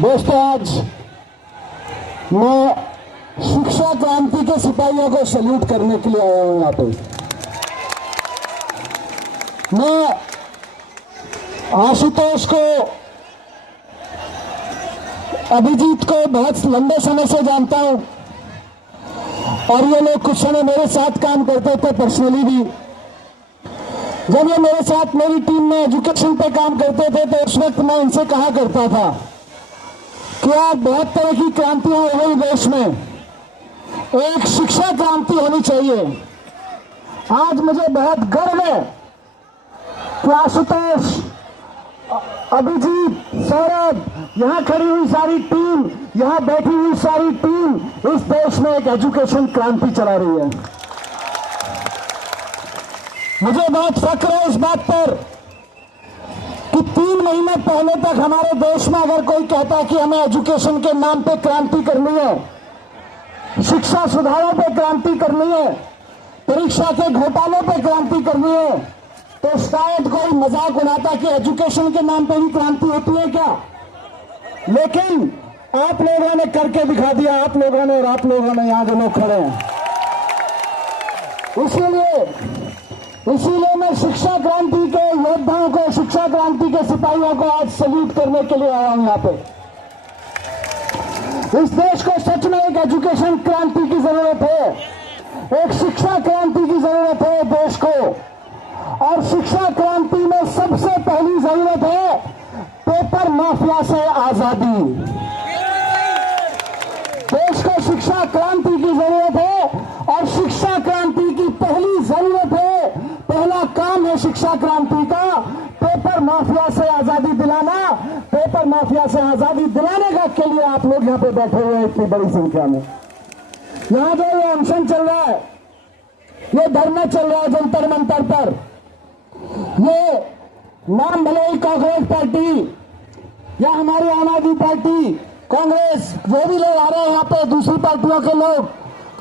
दोस्तों, आज मैं शिक्षा क्रांति के सिपाहियों को सैल्यूट करने के लिए आया हूं यहाँ पे। मैं आशुतोष को, अभिजीत को बहुत लंबे समय से जानता हूं और ये लोग कुछ समय मेरे साथ काम करते थे पर्सनली भी। जब ये मेरे साथ मेरी टीम में एजुकेशन पे काम करते थे तो उस वक्त मैं इनसे कहा करता था कि यार बहुत तरह की क्रांतियां हो गई देश में, एक शिक्षा क्रांति होनी चाहिए। आज मुझे बहुत गर्व है कि आशुतोष, अभिजीत, सौरभ, यहाँ खड़ी हुई सारी टीम, यहाँ बैठी हुई सारी टीम इस देश में एक एजुकेशन क्रांति चला रही है। मुझे बहुत फख्र है इस बात पर कि 3 महीने पहले तक हमारे देश में अगर कोई कहता कि हमें एजुकेशन के नाम पे क्रांति करनी है, शिक्षा सुधारों पे क्रांति करनी है, परीक्षा के घोटालों पे क्रांति करनी है, तो शायद कोई मजाक उड़ाता कि एजुकेशन के नाम पे भी क्रांति होती है क्या। लेकिन आप लोगों ने करके दिखा दिया, आप लोगों ने और आप लोगों ने, यहां जो लोग खड़े हैं। इसीलिए मैं शिक्षा क्रांति के योद्धाओं को, शिक्षा क्रांति के सिपाहियों को आज सैल्यूट करने के लिए आया हूं यहाँ पे। इस देश को सच में एक एजुकेशन क्रांति की जरूरत है, एक शिक्षा क्रांति की जरूरत है देश को। और शिक्षा क्रांति में सबसे पहली जरूरत है पेपर माफिया से आजादी। देश को शिक्षा क्रांति की जरूरत है और शिक्षा क्रांति की पहली जरूरत है, पहला काम है शिक्षा क्रांति का पेपर माफिया से आजादी दिलाना। पेपर माफिया से आजादी दिलाने का के लिए आप लोग यहाँ पे बैठे हुए हैं इतनी बड़ी संख्या में। यहाँ जो ये अनशन चल रहा है, ये धरना चल रहा है जंतर मंतर पर, ये नाम भले ही कांग्रेस पार्टी या हमारी आम आदमी पार्टी, कांग्रेस, जो भी लोग आ रहे हैं यहाँ पे, दूसरी पार्टियों के लोग,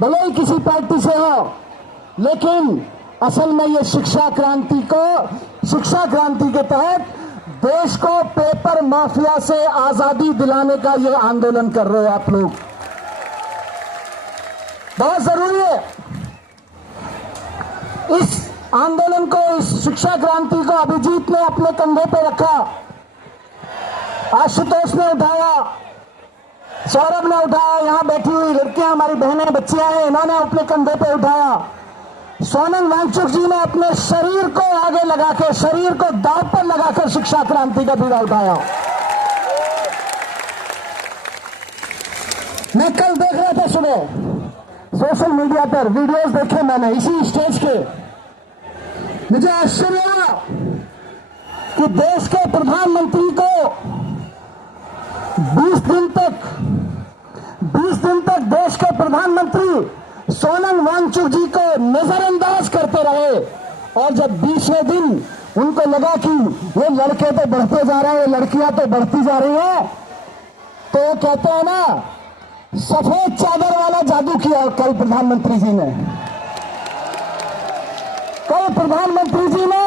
भले ही किसी पार्टी से हो, लेकिन असल में ये शिक्षा क्रांति के तहत देश को पेपर माफिया से आजादी दिलाने का ये आंदोलन कर रहे हैं आप लोग। बहुत जरूरी है इस आंदोलन को, इस शिक्षा क्रांति को अभिजीत ने अपने कंधे पे रखा, आशुतोष ने उठाया, सौरभ ने उठाया, यहाँ बैठी हुई लड़कियां, हमारी बहनें, बच्चियां हैं, इन्होंने अपने कंधे पे उठाया। सोनम वांगचुक जी ने अपने शरीर को आगे लगा के, शरीर को दांव पर लगाकर शिक्षा क्रांति का बीड़ा उठाया। मैं कल देख रहा था सुबह सोशल मीडिया पर वीडियोस देखे मैंने इसी स्टेज के, मुझे आश्चर्य हुआ कि देश के प्रधानमंत्री को 20 दिन तक देश के प्रधानमंत्री सोनम वांगचुक जी को नजरअंदाज करते रहे, और जब 20वें दिन उनको लगा कि ये लड़के तो बढ़ते जा रहे हैं, लड़कियां तो बढ़ती जा रही हैं, तो वो कहते हैं ना, सफेद चादर वाला जादू किया कल प्रधानमंत्री जी ने। कल प्रधानमंत्री जी ने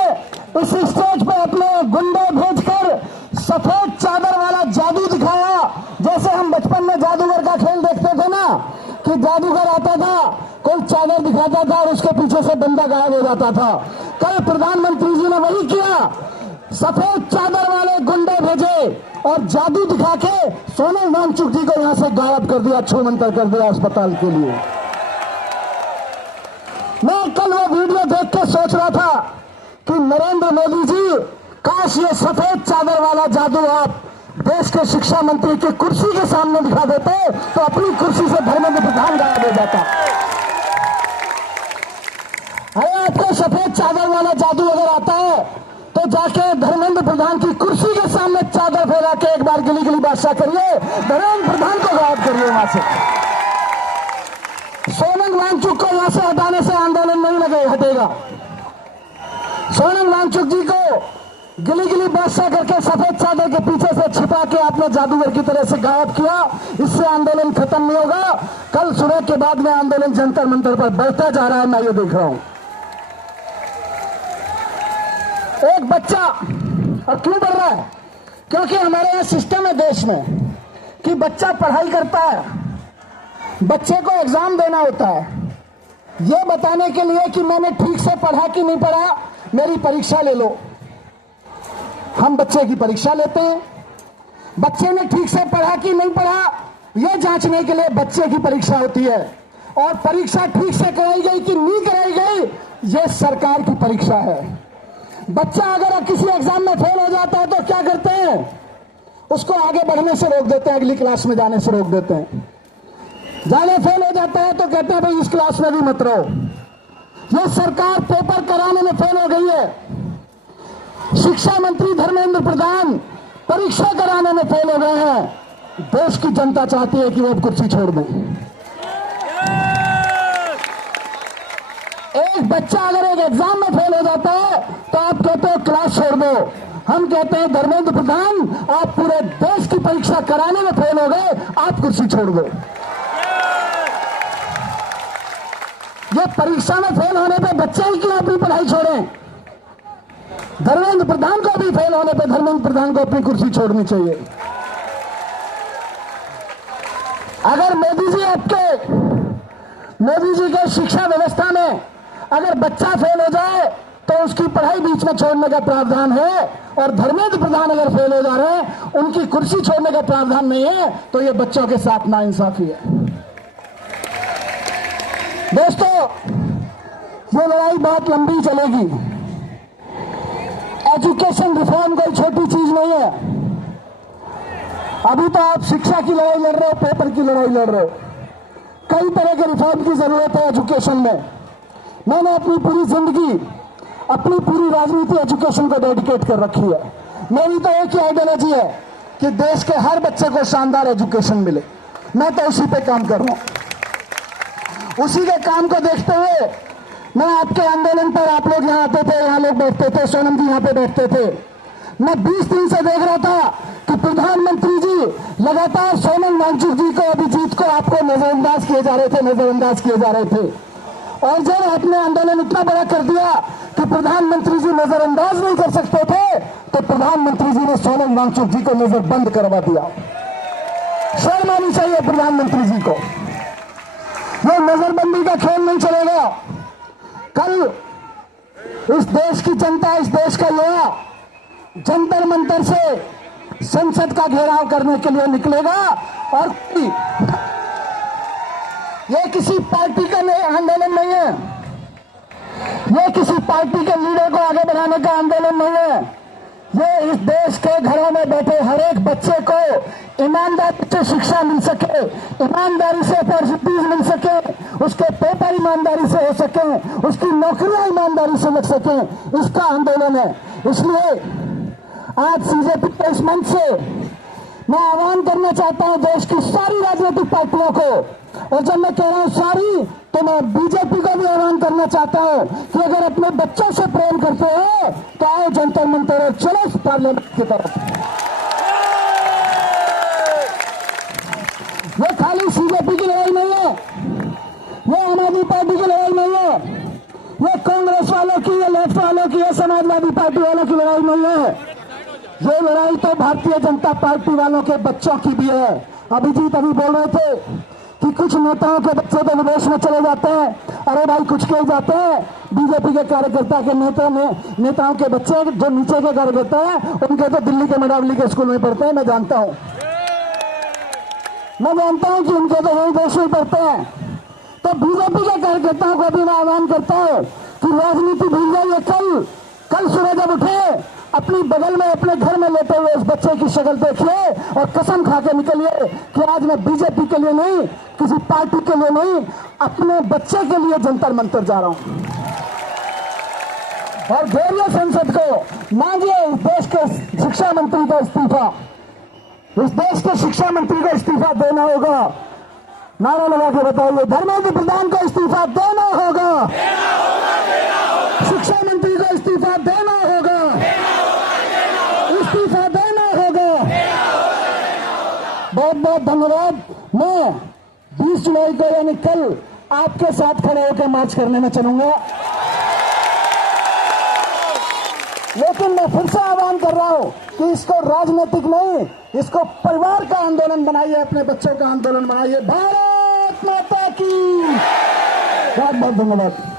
इस स्टेज पर अपने गुंडे भेजकर सफेद चादर वाला जादू दिखाया। जैसे हम बचपन में जादूगर का खेल देखते थे ना, कि जादूगर आता था, कोई चादर दिखाता था और उसके पीछे से बंदा गायब हो जाता था। कल प्रधानमंत्री जी ने वही किया, सफेद चादर वाले गुंडे भेजे और जादू दिखा के सोनम वांगचुक जी को यहां से गायब कर दिया, छूमंतर कर दिया अस्पताल के लिए। मैं कल वो वीडियो देख के सोच रहा था कि नरेंद्र मोदी जी, काश ये सफेद चादर वाला जादू आप देश के शिक्षा मंत्री की कुर्सी के सामने दिखा देते तो अपनी कुर्सी से धर्मेंद्र प्रधान गायब हो जाता। अरे आपको सफेद चादर वाला जादू अगर आता है तो जाके धर्मेंद्र प्रधान की कुर्सी के सामने चादर फैला के एक बार गिली गिली बादशाह करिए, धर्मेंद्र प्रधान को गायब करिए वहां से। सोनम वांगचुक को यहां से हटाने से आंदोलन नहीं हटेगा। सोनम वांगचुक जी को गिली गिली बादशाह करके सफेद चादर के पीछे से छिपा के आपने जादूगर की तरह से गायब किया, इससे आंदोलन खत्म नहीं होगा। कल सुबह के बाद में आंदोलन जंतर मंतर पर बढ़ता जा रहा है, मैं ये देख रहा हूं। एक बच्चा, और क्यों बढ़ रहा है? क्योंकि हमारे यहाँ सिस्टम है देश में कि बच्चा पढ़ाई करता है, बच्चे को एग्जाम देना होता है, यह बताने के लिए कि मैंने ठीक से पढ़ा कि नहीं पढ़ा, मेरी परीक्षा ले लो। हम बच्चे की परीक्षा लेते हैं, बच्चे ने ठीक से पढ़ा कि नहीं पढ़ा, यह जांचने के लिए बच्चे की परीक्षा होती है। और परीक्षा ठीक से कराई गई कि नहीं कराई गई, यह सरकार की परीक्षा है। बच्चा अगर किसी एग्जाम में फेल हो जाता है तो क्या करते हैं? उसको आगे बढ़ने से रोक देते हैं, अगली क्लास में जाने से रोक देते हैं। ज्यादा फेल हो जाता है तो कहते हैं भाई इस क्लास में भी मत रहो। यह सरकार पेपर कराने में फेल हो गई है। शिक्षा मंत्री धर्मेंद्र प्रधान परीक्षा कराने में फेल हो गए हैं। देश की जनता चाहती है कि वो कुर्सी छोड़ दें। एक बच्चा अगर एक एग्जाम में फेल हो जाता है तो आप कहते हो क्लास छोड़ दो। हम कहते हैं धर्मेंद्र प्रधान, आप पूरे देश की परीक्षा कराने में फेल हो गए, आप कुर्सी छोड़ दो। ये परीक्षा में फेल होने पे बच्चे ही क्यों अपनी पढ़ाई छोड़ें? धर्मेंद्र प्रधान को भी फेल होने पे धर्मेंद्र प्रधान को अपनी कुर्सी छोड़नी चाहिए। अगर मोदी जी के शिक्षा व्यवस्था में अगर बच्चा फेल हो जाए तो उसकी पढ़ाई बीच में छोड़ने का प्रावधान है, और धर्मेंद्र प्रधान अगर फेल हो जा रहे हैं, उनकी कुर्सी छोड़ने का प्रावधान नहीं है, तो ये बच्चों के साथ नाइंसाफी है। दोस्तों, ये लड़ाई बहुत लंबी चलेगी। एजुकेशन रिफॉर्म कोई छोटी चीज नहीं है। अभी तो आप शिक्षा की लड़ाई लड़ रहे हो, पेपर की लड़ाई लड़ रहे हो। कई तरह के रिफॉर्म की जरूरत है एजुकेशन में। मैंने अपनी पूरी जिंदगी, अपनी पूरी राजनीति एजुकेशन को डेडिकेट कर रखी है। मेरी तो एक ही आइडियोलॉजी है कि देश के हर बच्चे को शानदार एजुकेशन मिले। मैं तो उसी पे काम कर रहा हूं। उसी के काम को देखते हुए मैं आपके आंदोलन पर, आप लोग यहाँ आते थे, यहाँ लोग बैठते थे, सोनम जी यहाँ पे बैठते थे, मैं 20 दिन से देख रहा था कि प्रधानमंत्री जी लगातार सोनम वांगचुक जी को, अभिजीत को आपको नजरअंदाज किए जा रहे थे। और जब आपने आंदोलन इतना बड़ा कर दिया कि प्रधानमंत्री जी नजरअंदाज नहीं कर सकते थे, तो प्रधानमंत्री जी ने सोनम वांगचुक जी को नजरबंद करवा दिया। शर्म आनी चाहिए प्रधानमंत्री जी को। यह नजरबंदी का खेल नहीं चलेगा। कल इस देश की जनता, इस देश का युवा जंतर मंतर से संसद का घेराव करने के लिए निकलेगा। और यह किसी पार्टी का आंदोलन नहीं है, यह किसी पार्टी के लीडर को आगे बढ़ाने का आंदोलन नहीं है। ये इस देश के घरों में बैठे हर एक बच्चे को ईमानदारी से शिक्षा मिल सके, ईमानदारी से अपॉर्चुनिटीज मिल सके, उसके पेपर ईमानदारी से हो सके, उसकी नौकरियां ईमानदारी से लग सके, इसका आंदोलन है। इसलिए आज सीजेपी के इस मंच से मैं आह्वान करना चाहता हूं देश की सारी राजनीतिक पार्टियों को, और जब मैं कह रहा हूं सारी, तो मैं बीजेपी को भी आह्वान करना चाहता हूं कि अगर अपने बच्चों से प्रेम करते हो तो आओ जंतर मंतर और चलो पार्लियामेंट की तरफ। ये खाली सीजेपी की लड़ाई नहीं है, ये आम आदमी पार्टी की लड़ाई नहीं है, ये कांग्रेस वालों की, ये लेफ्ट वालों की, ये समाजवादी पार्टी वालों की लड़ाई नहीं है। ये लड़ाई तो भारतीय जनता पार्टी वालों के बच्चों की भी है। अभिजीत अभी बोल रहे थे कि कुछ नेताओं के बच्चे तो विदेश में चले जाते हैं। अरे भाई, कुछ कह जाते हैं बीजेपी के कार्यकर्ता के नेताओं के बच्चे, जो नीचे के कार्यकर्ता हैं, उनके तो दिल्ली के मेडावली के स्कूल में पढ़ते हैं। मैं जानता हूं कि उनके तो वही देश में पढ़ते हैं। तो बीजेपी के कार्यकर्ताओं को भी मैं आह्वान करता हूं कि राजनीति भूल जाइए। कल सुबह जब उठे, अपनी बगल में, अपने घर में लेटे हुए उस बच्चे की शक्ल देखिए और कसम खा के निकलिए कि आज मैं बीजेपी के लिए नहीं, किसी पार्टी के लिए नहीं, अपने बच्चे के लिए जंतर मंतर जा रहा हूं। और घेरिए संसद को, मांगिए इस देश के शिक्षा मंत्री का इस्तीफा। इस देश के शिक्षा मंत्री को इस्तीफा देना होगा। नारा लगा के बताइए, धर्मेंद्र प्रधान को इस्तीफा देना होगा, शिक्षा मंत्री को इस्तीफा देना होगा, इस्तीफा देना होगा। बहुत बहुत धन्यवाद। मैं 20 जुलाई को यानी कल आपके साथ खड़े होकर मार्च करने में चलूंगा। लेकिन मैं फिर से आह्वान कर रहा हूं कि इसको राजनीतिक नहीं, इसको परिवार का आंदोलन बनाइए, अपने बच्चों का आंदोलन बनाइए। भारत माता की बहुत बहुत धन्यवाद।